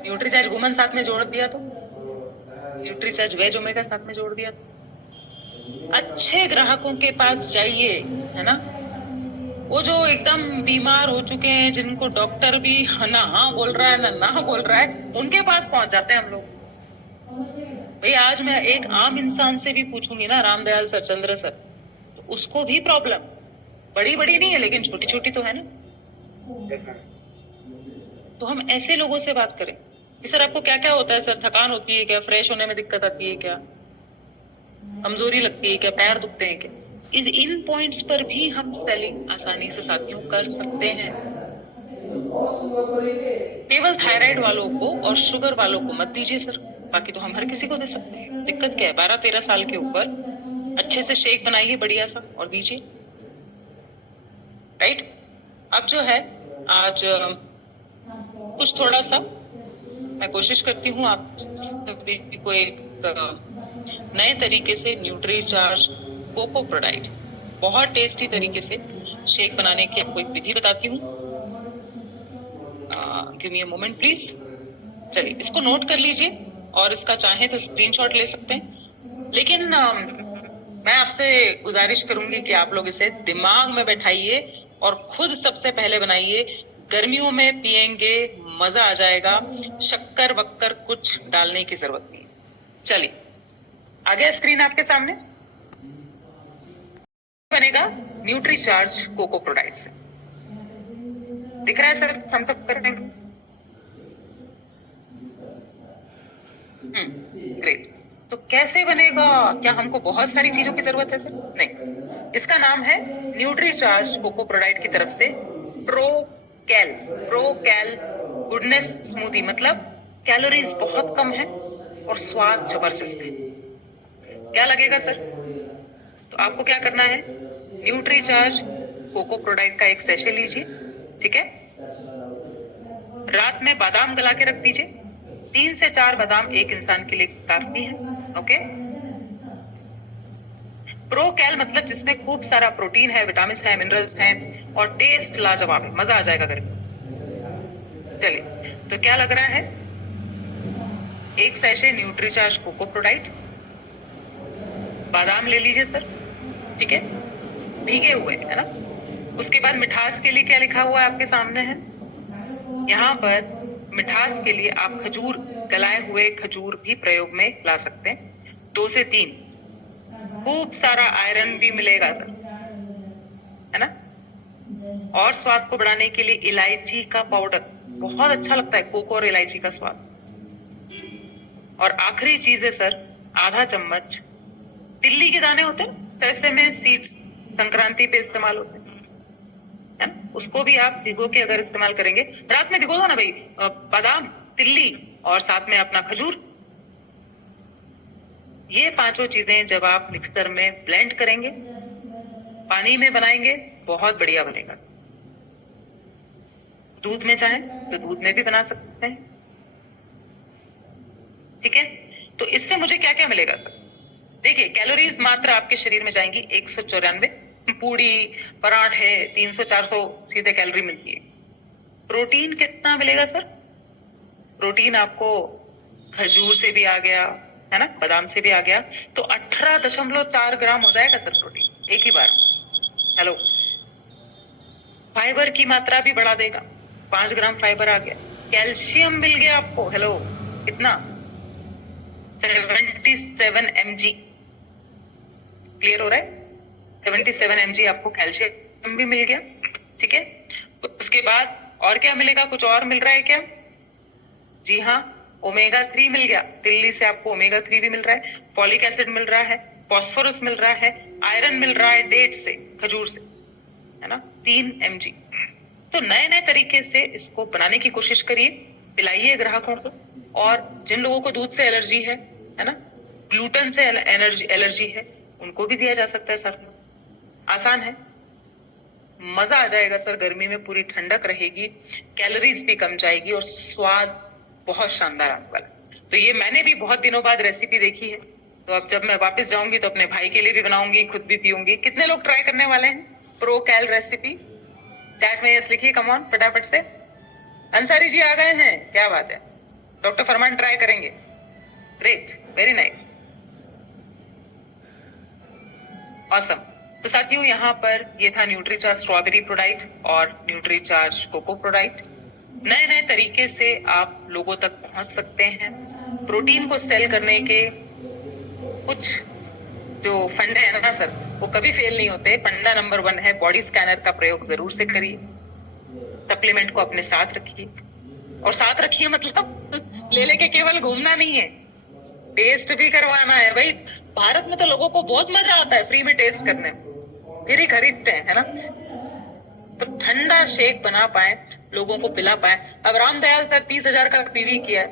न्यूट्रीचार्ज वुमन साथ में जोड़ दिया तो न्यूट्रीचार्ज वेज ओमेगा साथ में जोड़ दिया। अच्छे ग्राहकों के पास जाइए, है ना, वो जो एकदम बीमार हो चुके हैं, जिनको डॉक्टर भी ना हाँ बोल रहा है ना बोल रहा है, उनके पास पहुंच जाते हैं हम लोग। भाई आज मैं एक आम इंसान से भी पूछूंगी ना, रामदयाल सर, चंद्र सर, तो उसको भी प्रॉब्लम बड़ी बड़ी नहीं है लेकिन छोटी छोटी तो है ना। तो हम ऐसे लोगों से बात करें कि सर आपको क्या क्या होता है, सर थकान होती है क्या, फ्रेश होने में दिक्कत आती है क्या, कमजोरी लगती है क्या, पैर दुखते हैं क्या, इन पॉइंट्स पर भी हम सेलिंग आसानी से साथियों कर सकते हैं। केवल थायराइड वालों को और शुगर वालों को मत दीजिए सर, बाकी तो हम हर किसी को दे सकते हैं। दिक्कत क्या है, 12-13 साल के ऊपर अच्छे से शेक बनाइए बढ़िया सा और दीजिए। राइट। अब जो है आज कुछ थोड़ा सा मैं कोशिश करती हूँ आप को एक नए तरीके से न्यूट्रीचार्ज कोको प्रोडाइट बहुत टेस्टी तरीके से शेक बनाने की आपको एक विधि बताती हूँ। Give me a moment please. चलिए इसको नोट कर लीजिए और इसका चाहे तो स्क्रीनशॉट ले सकते हैं, लेकिन मैं आपसे गुजारिश करूंगी कि आप लोग इसे दिमाग में बैठाइए और खुद सबसे पहले बनाइए। गर्मियों में पिएंगे, मजा आ जाएगा, शक्कर वक्कर कुछ डालने की जरूरत नहीं। चलिए आ गया स्क्रीन आपके सामने, बनेगा न्यूट्रीचार्ज कोको प्रोडाइट से। दिख रहा है सर, हम सब करेंगे। ग्रेट। तो कैसे बनेगा, क्या हमको बहुत सारी चीजों की जरूरत है सर? नहीं, इसका नाम है न्यूट्रीचार्ज कोको प्रोडाइट की तरफ से प्रोकैल गुडनेस स्मूदी। मतलब कैलोरीज बहुत कम है और स्वाद जबरदस्त है। क्या लगेगा सर? तो आपको क्या करना है, न्यूट्रीचार्ज कोको प्रोडाइट का एक सैशे लीजिए, ठीक है। रात में बादाम गला के रख दीजिए, 3 से 4 बादाम एक इंसान के लिए काफी है। ओके। प्रोकैल मतलब जिसमें खूब सारा प्रोटीन है, विटामिन है, मिनरल्स हैं और टेस्ट लाजवाब है, मजा आ जाएगा गर्मी। चलिए तो क्या लग रहा है, एक सैशे न्यूट्रीचार्ज कोको प्रोडाइट, बादाम ले लीजिए सर, ठीक है, भीगे हुए, है ना। उसके बाद मिठास के लिए क्या लिखा हुआ है आपके सामने है, यहाँ पर मिठास के लिए आप खजूर, गलाए हुए खजूर भी प्रयोग में ला सकते हैं, 2 से 3। खूब सारा आयरन भी मिलेगा सर, है ना। और स्वाद को बढ़ाने के लिए इलायची का पाउडर बहुत अच्छा लगता है, कोको और इलायची का स्वाद। और आखिरी चीज है सर, आधा चम्मच तिल्ली के दाने होते हैं, सेसेमे सीड्स, संक्रांति पे इस्तेमाल होते हैं, है ना। उसको भी आप भिगो के अगर इस्तेमाल करेंगे, रात में भिगो दो ना भाई, बादाम, तिल्ली और साथ में अपना खजूर, ये 5 चीजें जब आप मिक्सर में ब्लेंड करेंगे, पानी में बनाएंगे, बहुत बढ़िया बनेगा सर। दूध में चाहे तो दूध में भी बना सकते हैं, ठीक है। तो इससे मुझे क्या क्या मिलेगा सर? देखिए कैलोरीज मात्र आपके शरीर में जाएंगी 194, पूड़ी पराठे 300-400 सीधे कैलोरी मिलती है। प्रोटीन कितना मिलेगा सर? प्रोटीन आपको खजूर से भी आ गया, है ना, बादाम से भी आ गया, तो 18.4 ग्राम हो जाएगा सर प्रोटीन एक ही बार। हेलो, फाइबर की मात्रा भी बढ़ा देगा, 5 ग्राम फाइबर आ गया। कैल्शियम मिल गया आपको, हेलो, कितना? 77 mg। क्लियर हो रहा है? 77 mg आपको कैल्शियम भी मिल गया, ठीक है। तो उसके बाद और क्या मिलेगा? कुछ और मिल रहा है क्या? जी हाँ, ओमेगा 3 मिल गया, तिल्ली से आपको ओमेगा 3 भी मिल रहा है, फॉलिक एसिड मिल रहा है, फॉस्फोरस मिल रहा है, आयरन मिल रहा है डेट से, खजूर से, है ना, 3 mg। तो नए नए तरीके से इसको बनाने की कोशिश करिए, पिलाइए ग्राहकों को। और जिन लोगों को दूध से एलर्जी है ना, ग्लूटेन से एलर्जी है, उनको भी दिया जा सकता है साथ में। आसान है, मजा आ जाएगा सर, गर्मी में पूरी ठंडक रहेगी, कैलोरीज भी कम जाएगी और स्वाद बहुत शानदार आने वाला। तो ये मैंने भी बहुत दिनों बाद रेसिपी देखी है, तो अब जब मैं वापस जाऊंगी तो अपने भाई के लिए भी बनाऊंगी, खुद भी पीऊंगी। कितने लोग ट्राई करने वाले हैं प्रोकैल रेसिपी? चैट में यस लिखिए, कम ऑन फटाफट से। अंसारी जी आ गए हैं, क्या बात है। डॉक्टर फरमान ट्राई करेंगे, ग्रेट, वेरी नाइस, ऑसम। तो साथियों यहाँ पर ये था न्यूट्रीचार्ज स्ट्रॉबेरी प्रोडाक्ट और न्यूट्रीचार्ज कोको प्रोडाक्ट। नए नए तरीके से आप लोगों तक पहुंच सकते हैं। प्रोटीन को सेल करने के कुछ जो फंडे है ना सर, वो कभी फेल नहीं होते। फंडा नंबर 1 है बॉडी स्कैनर का प्रयोग जरूर से करिए। सप्लीमेंट को अपने साथ रखिए, और साथ रखिए मतलब ले लेके केवल घूमना नहीं है, टेस्ट भी करवाना है भाई। भारत में तो लोगों को बहुत मजा आता है फ्री में टेस्ट करने में, फिर ही खरीदते हैं, है ना। तो ठंडा शेक बना पाए, लोगों को पिला पाए। अब रामदयाल सर 30,000 का पीवी किया है,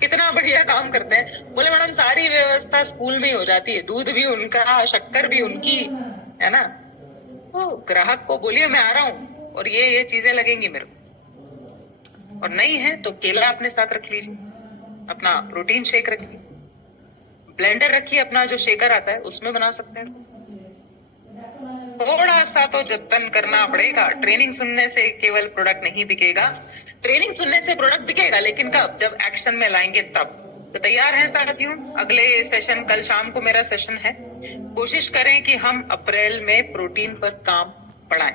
कितना बढ़िया काम करते हैं। बोले मैडम सारी व्यवस्था स्कूल में ही हो जाती है, दूध भी उनका, शक्कर भी उनकी, है ना। तो ग्राहक को बोलिए मैं आ रहा हूँ और ये चीजें लगेंगी मेरे को। और नहीं है तो केला अपने साथ रख लीजिए, अपना प्रोटीन शेक रखिए, ब्लेंडर रखिए, अपना जो शेकर आता है उसमें बना सकते हैं। थोड़ा सा तो जतन करना पड़ेगा। ट्रेनिंग सुनने से केवल प्रोडक्ट नहीं बिकेगा, ट्रेनिंग सुनने से प्रोडक्ट बिकेगा, लेकिन कब? जब एक्शन में लाएंगे तब। तो तैयार हैं साथियों, अगले सेशन कल शाम को मेरा सेशन है। कोशिश करें कि हम अप्रैल में प्रोटीन पर काम बढ़ाएं।